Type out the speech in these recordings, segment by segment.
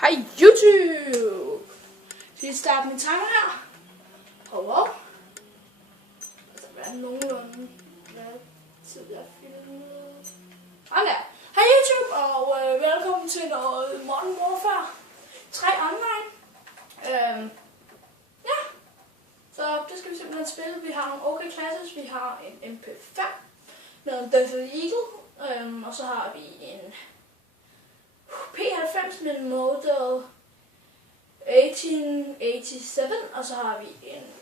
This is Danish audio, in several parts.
Hej YouTube! Skal vi starte min timer her? Og altså, hvad er nogenlunde? Hvad tid jeg filmer? Hej YouTube, og velkommen til noget Modern Warfare 3 online. Ja, så det skal vi simpelthen spille. Vi har nogle okay classes. Vi har en MP5 med en Desert Eagle, og så har vi en P90 med model 1887, og så har vi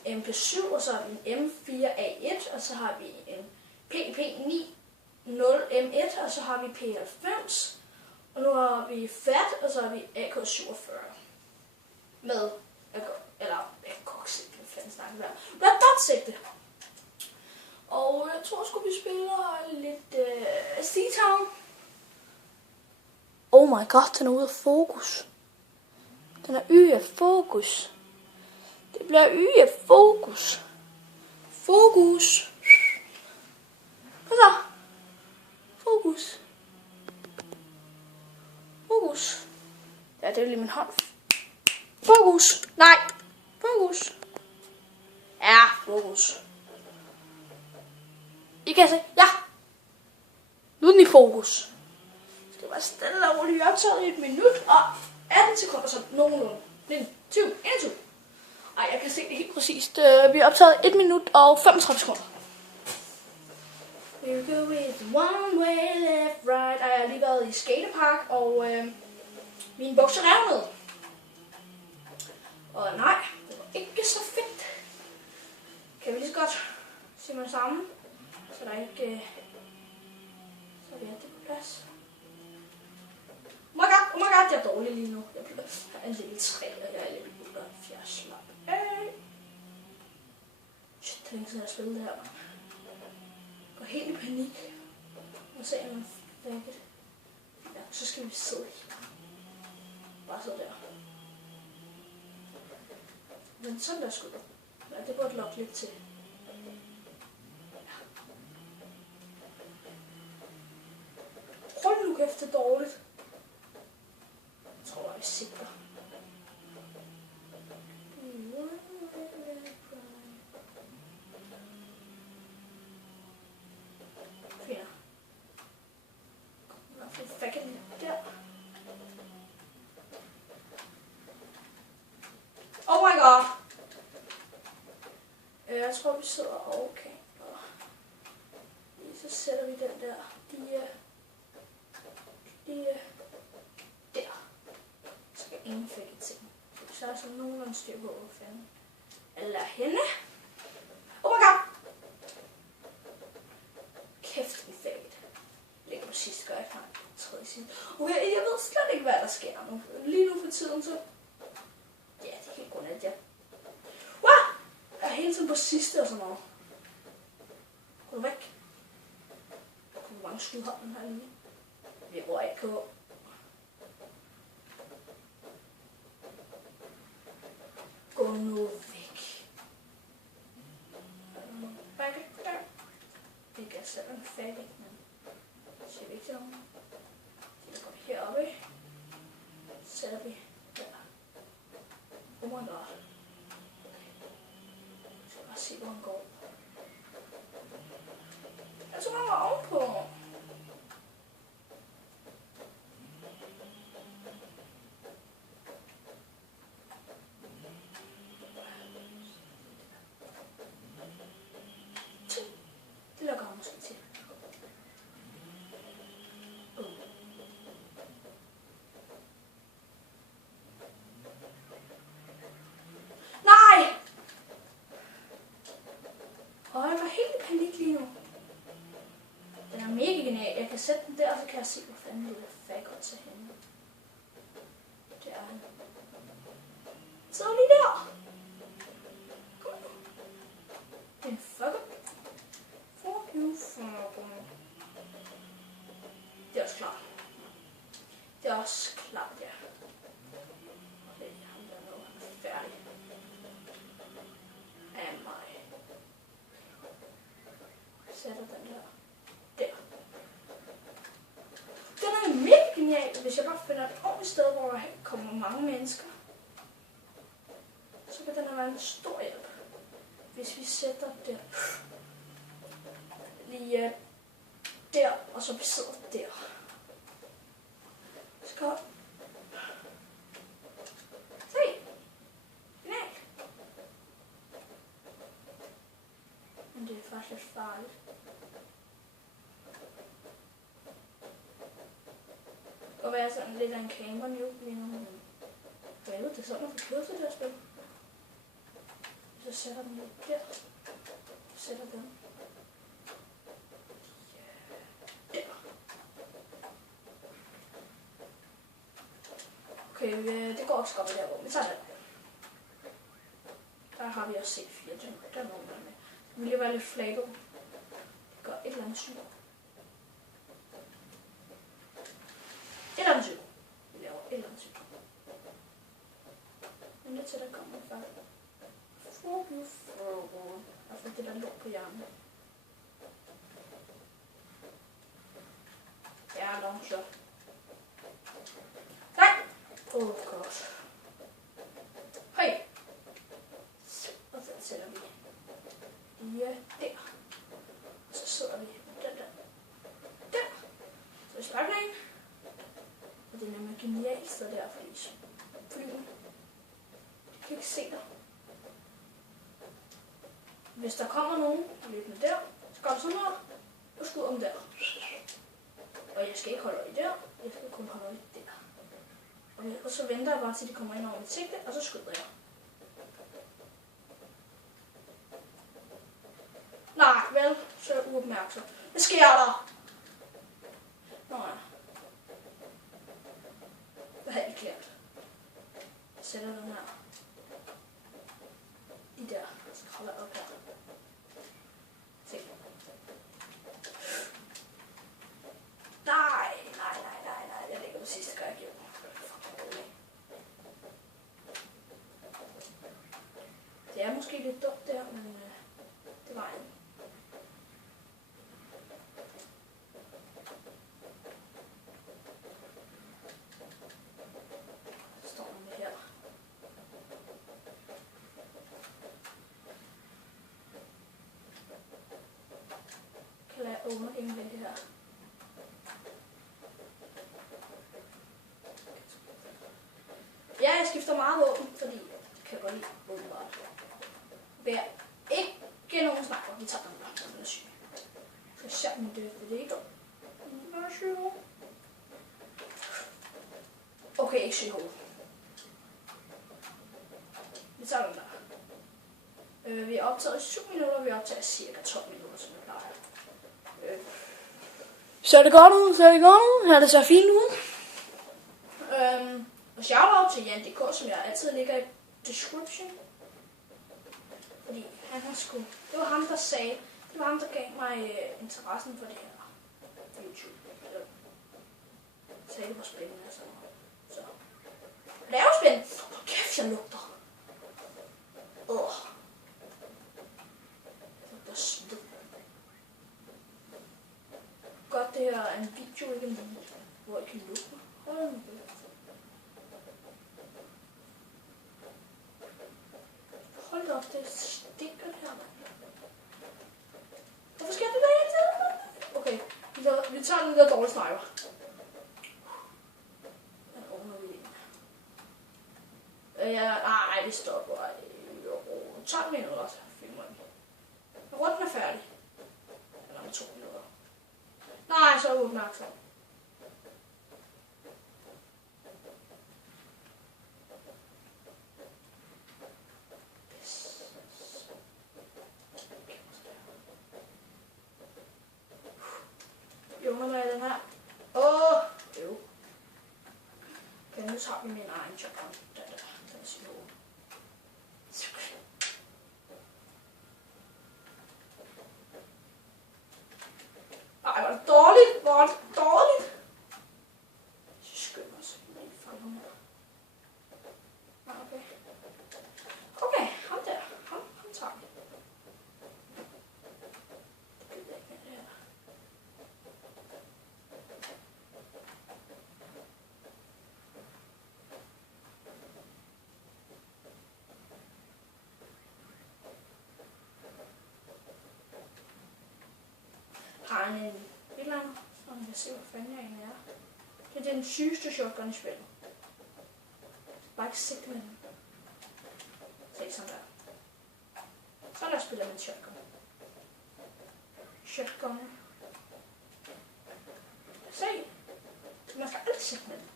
en MP7, og så har vi en M4A1, og så har vi en PP90M1, og så har vi P90, og nu har vi FAT, og så har vi AK47 med AKOG-sigte, hvad fanden snakker der? Red Dot-sigte. Og jeg tror sgu vi spiller lidt Seatown. Oh my god, den er ude af fokus. Den er ude af fokus. Det bliver ude af fokus. Fokus. Hvad så? Fokus. Fokus. Ja, det er lige min hånd. Fokus. Nej. Fokus. Ja, fokus. I kan se. Ja. Nu er den i fokus. Det var stille og roligt optaget i 1 minut og 18 sekunder, så nogenlunde. 20, 21. Ej, jeg kan se det helt præcist. Vi har optaget 1 minut og 35 sekunder. You go with one way, left, right. Ej, jeg har lige været i skatepark, og mine bukser revnede. Og nej, det var ikke så fedt. Kan vi lige så godt se mig sammen, så der ikke... så vi har det på plads. Oh my god, jeg er dårlig lige nu. Jeg er en level 3, og jeg er level 78. Slap af. Shit, det er længe siden jeg har spillet det her. Jeg går helt i panik. Og se, om man fækker. Ja, så skal vi sidde her. Bare sidde der. Men sådan der sgu. Ja, det burde lokke lidt til. Hold nu kæft, det er dårligt. Jeg tror, jeg sigter. Fint. Nå, for fækken der. Oh my god. Jeg tror, vi sidder okay. Så sætter vi den der. Der. Så skal ingen fække ting. Så er der sådan nogenlunde styr på, hvor fanden. Eller hende. Oh my god! Kæft, vi fækket. Lægger på sidst, gør jeg ikke på tredje side. Okay, jeg ved slet ikke, hvad der sker nu. Lige nu for tiden, så... Ja, det er helt godnat, ja. Wow! Jeg er hele tiden på sidste og sådan noget. Gå væk. Hvor mange skud har den her lige? Vi bruger AK. Gå nu væk. Bakke der. Det kan selv en fat, men det ser vi ikke til nogen. Det går heroppe. Sætter vi der. Oh my god. Jeg skal bare se, hvor han går. Jeg tror, han var ovenpå. Det lukker han måske til. Nej! Jeg var helt i panik lige nu. Den er mega genial. Jeg kan sætte den der, og så kan jeg se, hvor fanden det er faggot til hende. Det er han. Så lige der. Kom nu. En fucker. Fuck you, fucker. Det er også klart. Det er også klart, ja. Okay, ham der nu. Han er færdig. Af mig. Sætter den der. Der. Den er mega genial, hvis jeg bare finder et ordentligt sted, hvor jeg kommer mange mennesker, så kan den være en stor hjælp. Hvis vi sætter den lige der, og så vi sidder der. Skål. Se. Nej. Men det er faktisk lidt farligt. Og være sådan lidt af en camper nu. Hvad er det sådan, at få kørt til det her spil? Så sætter den lidt der. Så sætter den. Der. Okay, det går også godt med der. Vi tager den. Der har vi også C4. Der er nogen med. Det vil lige være lidt flabet. Det gør et eller andet syg. Et eller andet syg. Vi laver et eller andet syg. Men lidt til der kommer faktisk. Og få det der lort på hjernen. Ja, long shot. Nej! Åh, godt. Hej! Og så sætter vi lige der. Og så sidder vi den der. Der! Så vi sparker en. Og det er nemlig genialt, så der, fordi flyven kan ikke se dig. Hvis der kommer nogen løbende der, så går du sådan her og skyder dem der. Og jeg skal ikke holde øje der, jeg skal kun holde øje der. Og så venter jeg bare til de kommer ind over mit sigte, og så skyder jeg. Nej, vel, så er jeg uopmærksom. Hvad sker der? Nå ja. Hvad har jeg ikke glemt? Jeg sætter den her. De der, så holder jeg op her. Se. Nej. Jeg lægger på sidste gang, jeg gjorde. Det er måske lidt dumt der, men det var en. Så står den her. Kan lade underindvendigt det her. Ja, jeg skifter meget våben, fordi det kan jeg godt lide åbenbart. Vær ikke nogen snakker, vi tager den bare, den er syg. Så ser den det er dumt. Den er syg. Okay, ikke syg hoved. Vi tager den der. Vi er optaget i 7 minutter, vi er optaget cirka 12 minutter, som vi plejer. Så er det godt ud, Her det ser fint ud. Og shout-out til Jan.dk, som jeg altid lægger i description. Fordi han har sgu... Det var ham, der sagde... Det var ham, der gav mig interessen for det her YouTube. Så sagde, det var spændende og sådan noget. Så. Det er jo spændende. Kæft, jeg lugter. Det er sved. Godt, det her er en video, ikke en video, hvor jeg kan lugte mig. Hold nu. Hold da op, det stinker det her, mand. Hvorfor skal det der hele tiden? Okay, vi tager den der dårlige sniper. Den ordner vi ind. Nej, vi stopper. 12 minutter, så filmer vi. Runden er færdig. Eller om 2 minutter. Nej, så er jeg opmærksom. Under den her. Jo. Okay, nu tager vi min egen shotgun. Den er syg. Ej, hvor er det dårligt. Hvor er det dårligt. Så skynder os. Jeg fanger ham her. Okay. Okay, ham der. Ham tager vi. Det gider ikke med det her. sygeste shotgun i spillet. Bare ikke sigte med den. Se sådan der. Så der spiller man shotgun. Shotgun. Se. Man skal altid sigte med den.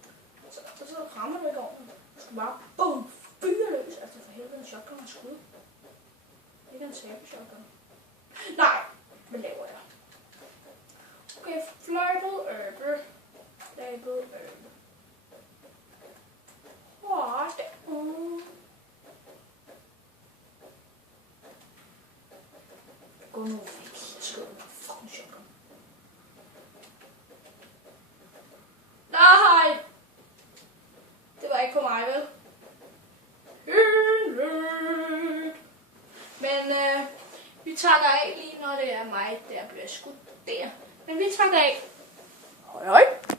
Så rammer du ikke ordentligt. Du skal bare boom, fyre løs. Altså for helvede en shotgun og skud. Ikke en tabe shotgun. Nej, hvad laver jeg? Okay, fløjtet herbe. Label herbe. What? Gå nu væk. Jeg skriver med fucking shotgun. Nej! Det var ikke på mig, vel? Men vi takker af lige når det er mig, der bliver skudt der. Men vi takker af. Hej hej.